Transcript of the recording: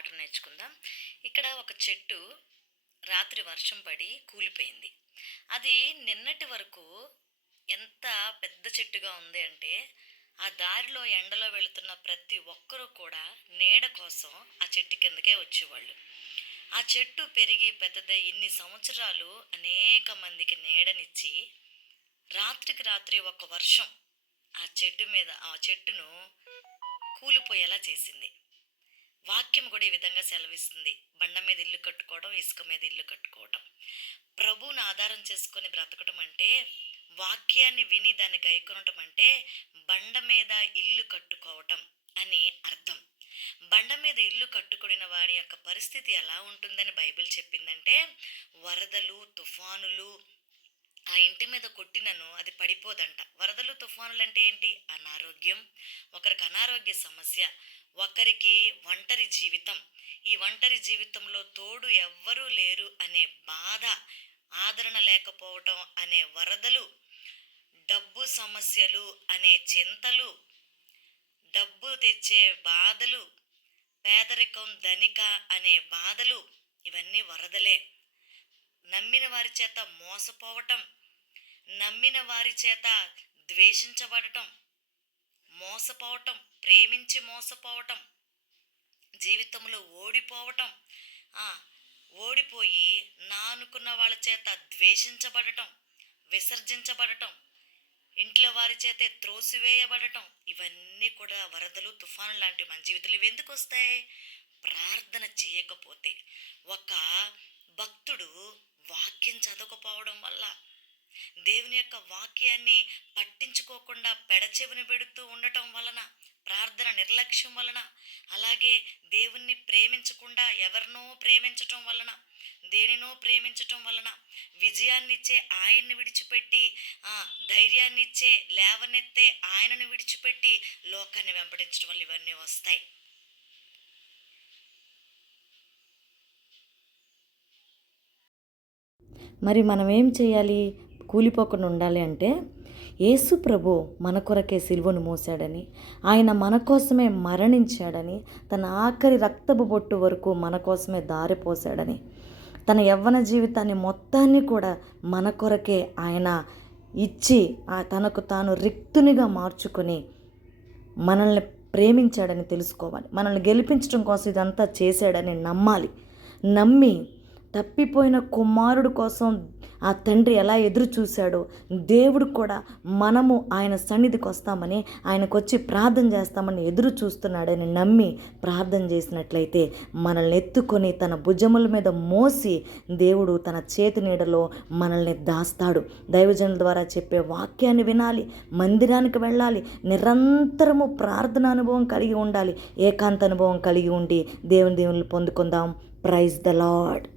పాఠం నేర్చుకుందాం. ఇక్కడ ఒక చెట్టు రాత్రి వర్షం పడి కూలిపోయింది. అది నిన్నటి వరకు ఎంత పెద్ద చెట్టుగా ఉంది అంటే, ఆ దారిలో ఎండలో వెళుతున్న ప్రతి ఒక్కరూ కూడా నీడ కోసం ఆ చెట్టు కిందకే వచ్చేవాళ్ళు. ఆ చెట్టు పెరిగి పెద్దదై ఇన్ని సంవత్సరాలు అనేక మందికి నీడనిచ్చి, రాత్రికి రాత్రి ఒక వర్షం ఆ చెట్టును కూలిపోయేలా చేసింది. వాక్యం కూడా ఈ విధంగా సెలవిస్తుంది. బండ మీద ఇల్లు కట్టుకోవడం, ఇసుక మీద ఇల్లు కట్టుకోవడం. ప్రభువుని ఆధారం చేసుకొని బ్రతకటం అంటే, వాక్యాన్ని విని దాన్ని గైకొనటం అంటే బండ మీద ఇల్లు కట్టుకోవటం అని అర్థం. బండ మీద ఇల్లు కట్టుకుడిన వారి యొక్క పరిస్థితి ఎలా ఉంటుందని బైబిల్ చెప్పిందంటే, వరదలు, తుఫానులు ఆ ఇంటి మీద కొట్టినను అది పడిపోదంట. వరదలు, తుఫానులు అంటే ఏంటి? అనారోగ్యం, ఒకరికి అనారోగ్య సమస్య, ఒకరికి ఒంటరి జీవితం. ఈ ఒంటరి జీవితంలో తోడు ఎవ్వరూ లేరు అనే బాధ, ఆదరణ లేకపోవటం అనే వరదలు, డబ్బు సమస్యలు అనే చింతలు, డబ్బు తెచ్చే బాధలు, పేదరికం, ధనిక అనే బాధలు, ఇవన్నీ వరదలే. నమ్మిన వారి చేత మోసపోవటం, నమ్మిన వారి చేత ద్వేషించబడటం, మోసపోవటం, ప్రేమించి మోసపోవటం, జీవితంలో ఓడిపోవటం, ఓడిపోయి నా అనుకున్న వాళ్ళ చేత ద్వేషించబడటం, విసర్జించబడటం, ఇంట్లో వారి చేతే త్రోసివేయబడటం, ఇవన్నీ కూడా వరదలు, తుఫాను లాంటివి మన జీవితంలో. ఇవి ఎందుకు వస్తాయి? ప్రార్థన చేయకపోతే. ఒక భక్తుడు వాక్యం చదవకపోవడం వల్ల, దేవుని యొక్క వాక్యాన్ని పట్టించుకోకుండా పెడచెవిని పెడుతూ ఉండటం వలన, ప్రార్థన నిర్లక్ష్యం వలన, అలాగే దేవుణ్ణి ప్రేమించకుండా ఎవరినో ప్రేమించటం వలన, దేనినో ప్రేమించటం వలన, విజయాన్నిచ్చే ఆయన్ని విడిచిపెట్టి, ధైర్యాన్నిచ్చే లేవనెత్తే ఆయనను విడిచిపెట్టి లోకాన్ని వెంబడించడం వల్ల ఇవన్నీ వస్తాయి. మరి మనం ఏం చేయాలి? కూలిపోకుండా ఉండాలి అంటే, యేసు ప్రభు మన కొరకే సిలువను మోసాడని, ఆయన మన కోసమే మరణించాడని, తన ఆఖరి రక్తపు బొట్టు వరకు మన కోసమే దారిపోసాడని, తన యవ్వన జీవితాన్ని మొత్తాన్ని కూడా మన కొరకే ఆయన ఇచ్చి తనకు తాను రిక్తునిగా మార్చుకొని మనల్ని ప్రేమించాడని తెలుసుకోవాలి. మనల్ని గెలిపించడం కోసం ఇదంతా చేశాడని నమ్మాలి. నమ్మి తప్పిపోయిన కుమారుడు కోసం ఆ తండ్రి ఎలా ఎదురు చూశాడో, దేవుడు కూడా మనము ఆయన సన్నిధికి వస్తామని, ఆయనకు వచ్చి ప్రార్థన చేస్తామని ఎదురు చూస్తున్నాడని నమ్మి ప్రార్థన చేసినట్లయితే మనల్ని ఎత్తుకొని తన భుజముల మీద మోసి దేవుడు తన చేతి నీడలో మనల్ని దాస్తాడు. దైవజనుల ద్వారా చెప్పే వాక్యాన్ని వినాలి, మందిరానికి వెళ్ళాలి, నిరంతరము ప్రార్థన అనుభవం కలిగి ఉండాలి, ఏకాంత అనుభవం కలిగి ఉండి దేవుని పొందుకుందాం. Praise the lord.